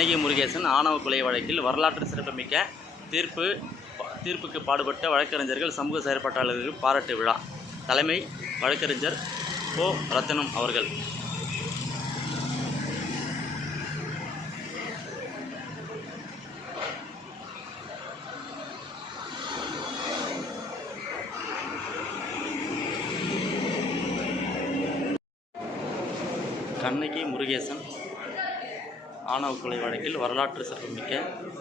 கண்ணகி முருகேசன் ஆணவ கொலை வழக்கில் வரலாற்று சிறப்புமிக்க தீர்ப்பு தீர்ப்புக்கு பாடுபட்ட வழக்கறிஞர்கள் சமூக செயற்பாட்டாளர்கள் பாராட்டு விழா. தலைமை வழக்கறிஞர் கோ. ரத்தனம் அவர்கள். கண்ணகி முருகேசன் ஆணவ கொலை வழக்கில் வரலாற்று சிறப்புமிக்க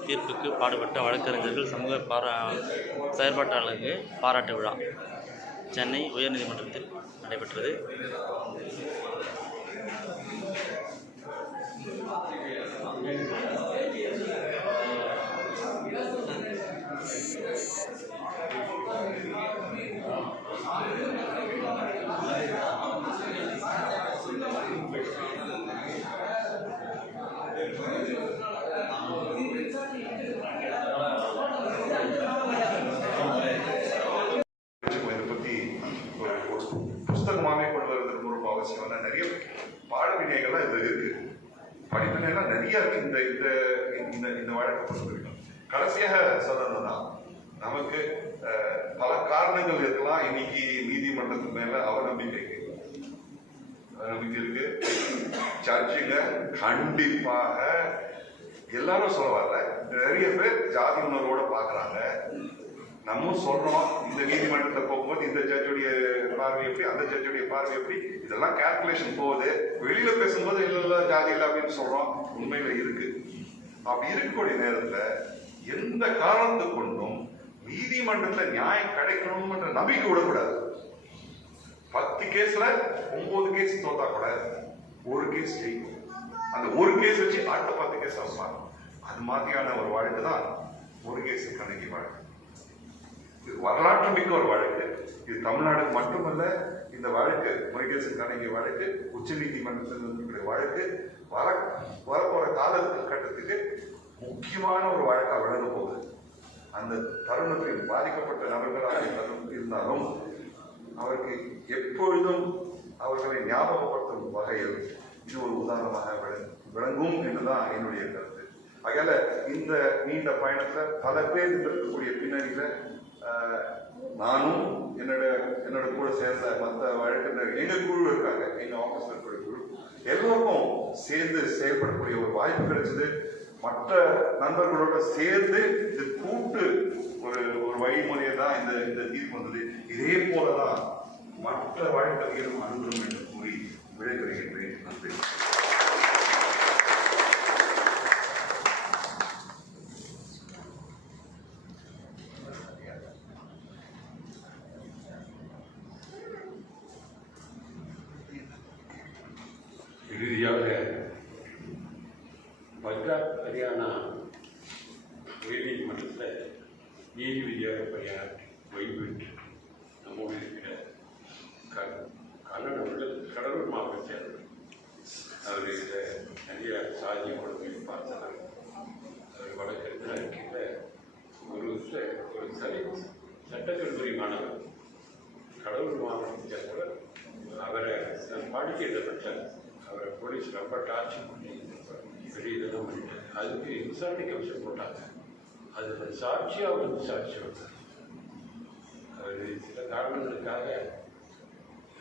தீர்ப்புக்கு பாடுபட்ட வழக்கறிஞர்கள் சமூக பாரா செயற்பாட்டாளருக்கு பாராட்டு விழா. சென்னை உயர்நீதிமன்றத்தில் நடைபெற்றது வச்சுக்கோ, இதை பத்தி ஒரு ஒரு புஸ்தகமாவே கொண்டு வரது ரொம்ப ரொம்ப அவசியம் ஆனா நிறைய பாடவினைகள்லாம் இதுல இருக்கு படிப்பினைலாம் நிறைய இருக்கு இந்த இந்த இந்த இந்த வழக்கை பொறுத்த வரைக்கும் கடைசியாக சொன்னதுன்னா நமக்கு பல காரணங்கள் இருக்கலாம். இன்னைக்கு நீதிமன்றத்து மேல அவநம்பிக்கை. நம்பிக்கை இருக்கு சர்ச்சுங்க கண்டிப்பாக எல்லாரும் சொல்ல வரல. நிறைய பேர் ஜாதி உணர்வோட பாக்குறாங்க நம்ம சொல்றோம். இந்த நீதிமன்றத்தை போகும்போது இந்த ஜட்ஜுடைய பார்வை எப்படி அந்த ஜட்ஜுடைய பார்வை எப்படி? இதெல்லாம் கால்குலேஷன் போகுது. வெளியில பேசும்போது இல்லை இல்லை ஜாதி இல்லை அப்படின்னு சொல்றோம். உண்மையில இருக்கு. அப்படி இருக்கக்கூடிய நேரத்துல எந்த காரணத்தை கொண்டும் நீதிமன்றத்துல நியாயம் கிடைக்கணும்ன்ற நம்பிக்கை விடக்கூடாது. பத்து கேஸ்ல ஒன்பது கேஸ் தோத்தா கூட ஒரு கேஸ் ஜெயிக்கும். அந்த ஒரு கேஸ் வச்சு அடுத்த பத்து கேஸ் வைப்பாங்க அது மாதிரியான ஒரு வாழ்க்கை தான் ஒரு கேஸ் கணக்கி வாழ்க்கை இது வரலாற்று மிக்க ஒரு வழக்கு. இது தமிழ்நாடு மட்டுமல்ல இந்த வழக்கு முருகேசன் கணக்கி வழக்கு உச்ச நீதிமன்றத்தில் வழக்கு வர வரப்போற காலத்து கட்டத்துக்கு முக்கியமான ஒரு வழக்கா விளங்க போகுது. அந்த தருணத்தில் பாதிக்கப்பட்ட நபர்களாக இருந்தாலும் இருந்தாலும் அவருக்கு எப்பொழுதும் அவர்களை ஞாபகப்படுத்தும் வகையில் இது ஒரு உதாரணமாக விளங்கும் விளங்கும் என்றுதான் என்னுடைய கருத்து. ஆகையால இந்த நீண்ட பயணத்துல பல பேர் இருக்கக்கூடிய பின்னணியில நானும் என்னோட என்னோட கூட சேர்ந்த மற்ற வழக்கறிஞர் எங்க குழு இருக்காங்க எங்க ஆபீஸ்ல இருக்கிற குழு. எல்லோருக்கும் சேர்ந்து செயல்படக்கூடிய ஒரு வாய்ப்பு கிடைச்சது. மற்ற நண்பர்களோட சேர்ந்து இது கூட்டு ஒரு ஒரு வழிமுறையை தான் இந்த இந்த தீர்ப்பு வந்தது. இதே போலதான் மற்ற வழக்கறிஞரும் அணுகும் என்று கூறி விடைபெறுகின்றேன். நன்றி இறுதியாக பஞ்சாப் ஹரியானா உயர்நீதிமன்றத்தில் நீதிபதியாக பணியாற்றி ஓய்வு பெற்று நம்மோடு இருக்கிற க- கண்ணன் அவர்கள் கடலூர் மாவட்டத்தை சேர்ந்தவர் அவர் இந்த நிறைய சாதி கொடுமையை பார்த்தவர் அவர் வழக்கறிஞர் இருக்கின்ற ஒரு ச- ஒரு சரி சட்டக்கல்லூரி மாணவர் கடலூர் மாவட்டத்தை சேர்ந்தவர் அவரை நான் பாடிக்கை எழுதப்பட்டேன் அவரை போலீஸ் ரொம்ப டார்ச்சர் பண்ணி பெரிய இதெல்லாம் பண்ணிட்டாங்க அதுக்கு விசாரணை கமிஷன் போட்டாங்க. அதில் சாட்சியாக வந்து சாட்சி வந்தார் அவர் சில காரணங்களுக்காக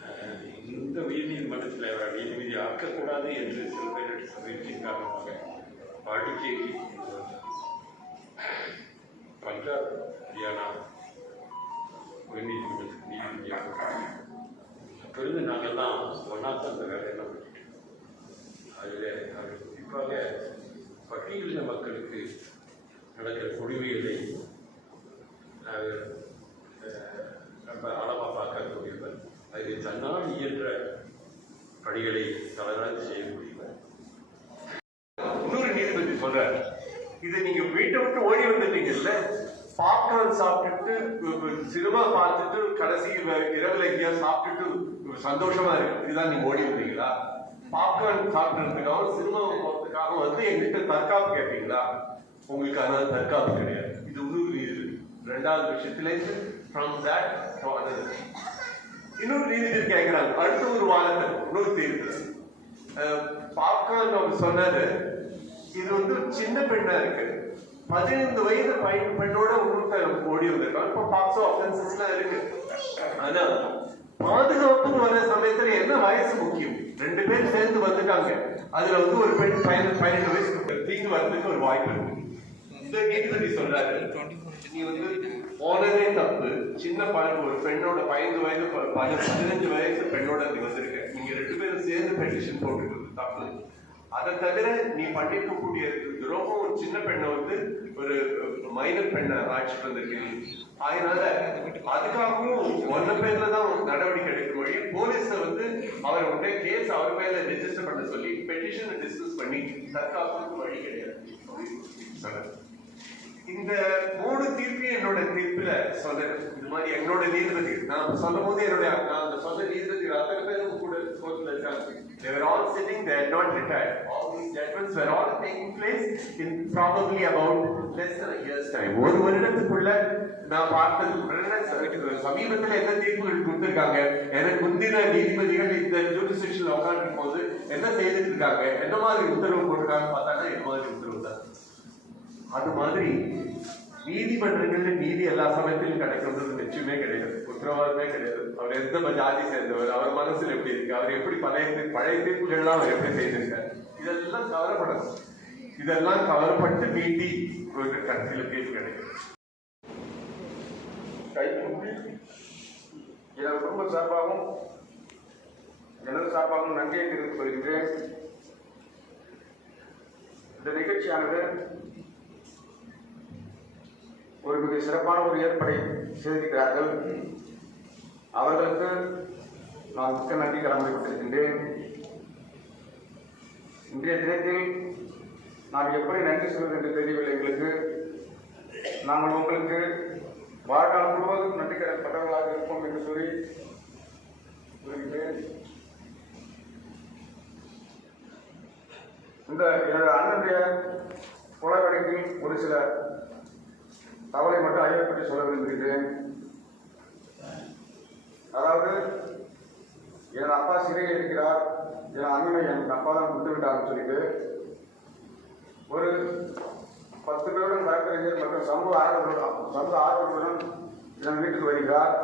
அஹ், இந்த உயர்நீதிமன்றத்தில் அவர் நீதிபதி ஆக்கக்கூடாது என்று சில பேர் முயற்சியின் காரணமாக பாண்டிச்சேரி பஞ்சாப் ஹரியானா உயர்நீதிமன்றத்துக்கு நீதிபதியாக பிறகு நாங்கள்லாம் ஒன்றா தந்த அந்த வேலையெல்லாம் அதில் அவர் குறிப்பாக பட்டியலின மக்களுக்கு நடக்கிற கொடுமைகளை அவர் அஹ், ரொம்ப ஆழமாக பார்க்கக்கூடியவர். அதில் தன்னால் இயன்ற பணிகளை தலைவராக செய்ய முடியவர் இன்னொரு நீதிபதி சொல்றார் இதை நீங்க வீட்டை விட்டு ஓடி வந்துட்டீங்கல்ல? பாப்கார்ன் சாப்பிட்டுட்டு சினிமா பார்த்துட்டு கடைசி வ- இரவுல எங்கேயா சாப்பிட்டுட்டு சந்தோஷமா இருக்கு இதுதான் நீங்க ஓடி வந்தீங்களா? பாப்கார்ன் சாப்பிட்றதுக்காக சினிமாவை போறதுக்காக வந்து எங்கிட்ட தற்காப்பு கேட்பீங்களா உங்களுக்கு அதனால தற்காப்பு கிடையாது. இது இன்னொரு ரீசன் ரெண்டாவது விஷயத்துல ஃப்ரம் தட் இன்னொரு ரீசன் கேட்கிறாங்க அடுத்த ஒரு வாரத்தில் இன்னொரு தீர்ப்பு. பாப்கார்ன் அவர் சொன்னாரு இது வந்து சின்ன பெண்ணா இருக்கு. பதினைந்து வயது பையன் பெண்ணோட இன்னொருத்தர் ஓடி வந்திருக்கான். இப்போ பாக்ஸோ அஃபென்சஸ்லாம் இருக்கு. ஆனா பாதுகாப்புன்னு வர சமயத்துல என்ன வயசு முக்கியம் ரெண்டு பேர் சேர்ந்து அதுல வந்து ஒரு பெண் பதினெட்டு பதினெட்டு வயசுக்கு தீங்கு வர்றதுக்கு ஒரு வாய்ப்பு இருக்கு. இந்த நீதிபதி சொல்றாரு. நீ வந்து போனதே தப்பு. சின்ன பழக்கம். ஒரு பெண்ணோட பதினஞ்சு வயது பதினஞ்சு வயசு பெண்ணோட நீ வந்திருக்க நீங்க ரெண்டு பேரும் சேர்ந்து பெட்டிஷன் போட்டுக்கிறது தப்பு. அதை தவிர நீ பண்ணிருக்கக்கூடிய துரோகம் ஒரு சின்ன பெண்ணை வந்து ஒரு மைனர் பெண்ணை அழைச்சிட்டு வந்திருக்கீங்க அதனால அதுக்காகவும் ஒன்ன பேர்ல தான் நடவடிக்கை எடுக்க வழி போலீஸ வந்து அவர் உடனே கேஸ் அவர் மேல ரெஜிஸ்டர் பண்ண சொல்லி பெட்டிஷனை டிஸ்கஸ் பண்ணி தற்காப்புக்கு வழி கிடையாது சொன்னார். இந்த மூணு தீர்ப்பையும் என்னோட தீர்ப்புல சொன்னேன் இது மாதிரி என்னோட நீதிபதி நான் சொல்லும் போது என்னுடைய நான் அந்த சொன்ன நீதிபதி அத்தனை பேரும் கூட கோர்ட்ல இருக்காங்க. They were all sitting there not retired. All these judgments were all taking place in probably about less than a year's time. ஒரு வருடத்துக்குள்ள நான் பார்த்தது உடனே சமீபத்துல என்ன தீர்ப்புகள் கொடுத்திருக்காங்க? எனக்கு முந்தின நீதிபதிகள் இந்த ஜூடிஷியல் உட்காந்துருக்கும் போது என்ன செய்துட்டு இருக்காங்க? என்ன மாதிரி உத்தரவு போட்டிருக்காங்க பார்த்தாங்கன்னா என்ன மாதிரி உத்தரவு தான். அது மாதிரி நீதிமன்றங்கள்ல நீதி எல்லா சமயத்திலும் கிடைக்கிறது நிச்சயமே கிடையாது உத்தரவாதமே கிடையாது. அவர் எந்த ஜாதி சேர்ந்தவர் அவர் மனசுல எப்படி இருக்கு அவர் எப்படி பழைய பழைய தீர்ப்புகள்லாம் அவர் எப்படி செய்திருக்கார் இதெல்லாம் கவரப்படணும் இதெல்லாம் கவரப்பட்டு மீட்டி ஒரு கட்சியில தீர்ப்பு கிடைக்கும். கைகூப்பி எனது குடும்ப சார்பாகவும் எனது சார்பாகவும் நன்றியை தெரிவித்துக் கொள்கிறேன். இந்த நிகழ்ச்சியானது ஒரு மிக சிறப்பான ஒரு ஏற்பாடை செய்திருக்கிறார்கள். அவர்களுக்கு நான் மிக்க நன்றி கடமைப்பட்டிருக்கின்றேன் இன்றைய தினத்தில் நான் எப்படி நன்றி சொல்வது என்று தெரியவில்லை எங்களுக்கு. நாங்கள் உங்களுக்கு வாழ்நாள் முழுவதும் நன்றி கடன்பட்டவர்களாக இருப்போம் என்று சொல்லி கூறுகின்றேன். இந்த என்னுடைய அண்ணனுடைய கொலை வழக்கில் ஒரு சில தவறை மட்டும் ஐயா பற்றி சொல்ல விரும்புகிறேன். அதாவது எனது அப்பா சிறையில் இருக்கிறார் என் அண்ணனை என் அப்பா தான் விட்டு விட்டார்னு சொல்லிட்டு ஒரு பத்து பேருடன் வழக்கறிஞர் மற்றும் சமூக ஆர்வலர்களுடன் சமூக ஆர்வலர்களுடன் என் வீட்டுக்கு வருகிறார்.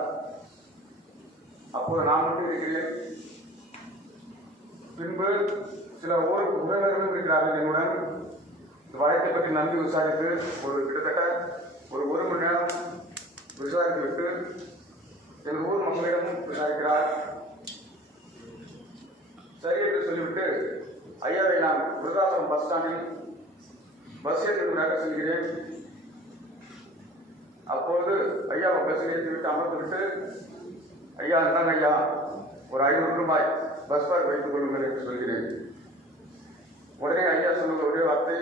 அப்போது நான் மட்டும் இருக்கிறேன். பின்பு சில ஊர் உறவினர்களும் இருக்கிறார்கள் என்னுடன். இந்த வழக்கை பற்றி நன்கு விசாரித்து ஒரு கிட்டத்தட்ட ஒரு ஒரு மணி நேரம் விசாரித்து விட்டு எங்கள் ஊர் மக்களிடம் விசாரிக்கிறார். சரி என்று சொல்லிவிட்டு ஐயாவை நான் விருதாசலம் பஸ் ஸ்டாண்டில் பஸ் ஏற்றுவதாக செல்கிறேன். அப்பொழுது ஐயா பஸ் ஏற்றி விட்டு அமர்ந்து விட்டு ஐயா இருந்தாங்க ஐயா ஒரு ஐநூறு ரூபாய் பஸ் பார் வைத்துக் கொள்ளுங்கள் என்று சொல்கிறேன். உடனே ஐயா சொன்ன ஒரே வார்த்தை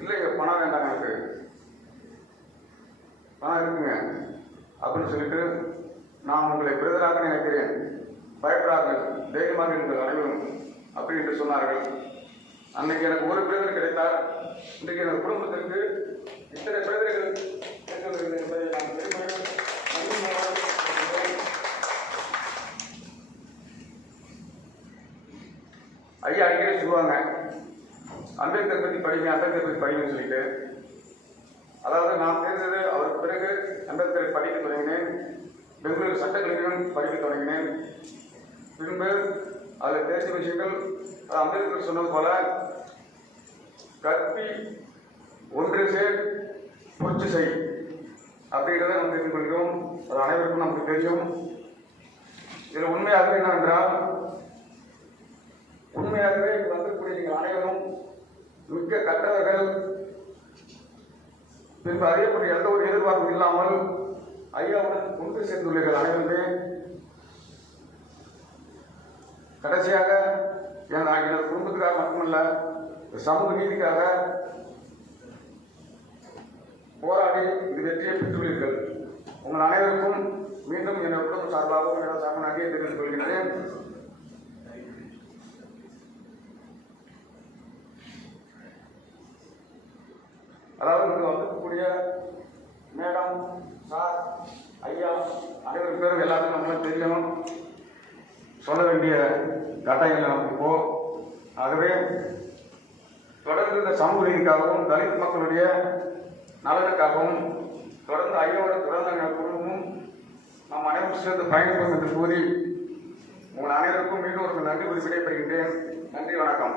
இல்லைங்க பணம் வேண்டாம் எனக்கு. பணம் இருக்குங்க. அப்படின்னு சொல்லிட்டு நான் உங்களை பிரதராக நினைக்கிறேன். பயப்படார்கள் தைரியமாக இருங்கள் அனைவரும். அப்படி என்று சொன்னார்கள். அன்னைக்கு எனக்கு ஒரு பிரதர் கிடைத்தார் இன்றைக்கு எனது குடும்பத்திற்கு இத்தனை பிரதர்கள் என்பதை நான் ஐயா அடிக்கடி சொல்லுவாங்க அம்பேத்கர் பற்றி படிங்க அம்பேத்கர் பற்றி படிங்கன்னு சொல்லிட்டு. அதாவது நான் தெரிந்தது அவருக்கு பிறகு அம்பேத்கரை படிக்க தொடங்கினேன். பெங்களூர் சட்டக்கல்லூரியும் படிக்க தொடங்கினேன். பின்பு அதில் தெரிஞ்ச விஷயங்கள் அம்பேத்கர் சொன்னது போல கற்பி ஒன்று சேர் பொச்சு செய் அப்படின்றத நாம் தெரிந்து கொள்கிறோம். அது அனைவருக்கும் நமக்கு தெரியும். இதில் உண்மையாகவே என்னவென்றால் உண்மையாகவே இங்கு வந்திருக்கூடிய நீங்கள் அனைவரும் மிக்க கற்றவர்கள் பின்பு அறியப்பட்ட எந்த ஒரு எதிர்பார்ப்பும் இல்லாமல் ஐயாவுடன் கொண்டு சேர்ந்துள்ளீர்கள் அனைவருமே. கடைசியாக என் எனது குடும்பத்துக்காக மட்டுமல்ல சமூக நீதிக்காக போராடி இது வெற்றியை பெற்றுள்ளீர்கள். உங்கள் அனைவருக்கும் மீண்டும் எனது குடும்ப சார்பாகவும் எனது சார்பாக நன்றியை தெரிவித்துக் கொள்கின்றேன். அதாவது இங்கு வந்திருக்கக்கூடிய மேடம் சார் ஐயா அனைவரும் பேரும் எல்லாருக்கும் நம்மளுக்கு தெரியும் சொல்ல வேண்டிய கட்டாயம் நமக்கு இப்போ. ஆகவே தொடர்ந்து இந்த சமூக நீதிக்காகவும் தலித் மக்களுடைய நலனுக்காகவும் தொடர்ந்து ஐயோட துறந்த குழுவும் நாம் அனைவரும் சேர்ந்து பயணிப்போம் என்று கூறி உங்கள் அனைவருக்கும் மீண்டும் ஒரு நன்றி கூறி நன்றி வணக்கம்.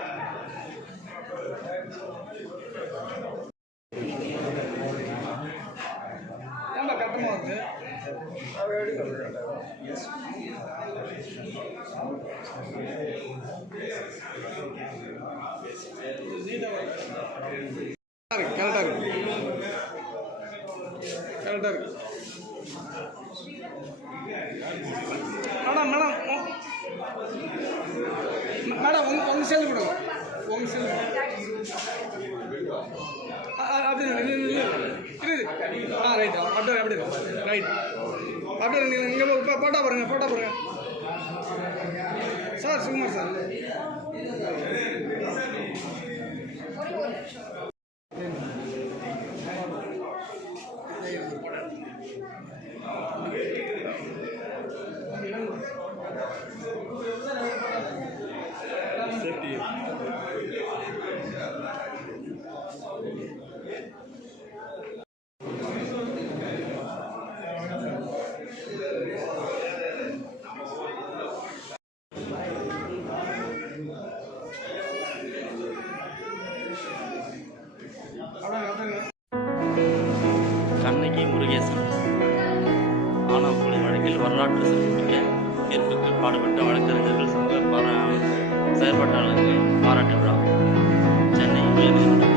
ஏன்பா கட்டமாக இருக்கு கரெக்டாக இருக்கு கரெக்டாக இருக்கு மேடம் மேடம் மேடம் உங்க உங்க சேர்ந்து கொடுங்க. அப்படி இல்லை இல்லை இல்லை ஆ ரைட் அப்படியே அப்படி ரைட் அப்படியே நீங்கள் இங்கே போட்டோ பாருங்க போட்டோ பாருங்க சார் சுகுமார் சார் அப்படியே செயற்பாட்டாளருக்கு பாராட்டு விழா சென்னை உயர்நீதிமன்றத்தில்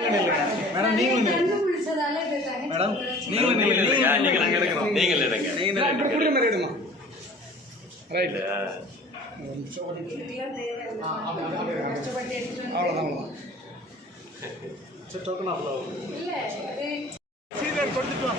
மேடம் நீங்களும் மேடம். நீங்களும் நீங்கள் நீங்களும் நீங்கள். நீங்கள். நீங்களும் இப்படி புரியுற மாதிரி எடுமா ரைட் அவ்வளோதான் கொடுத்துட்டு வா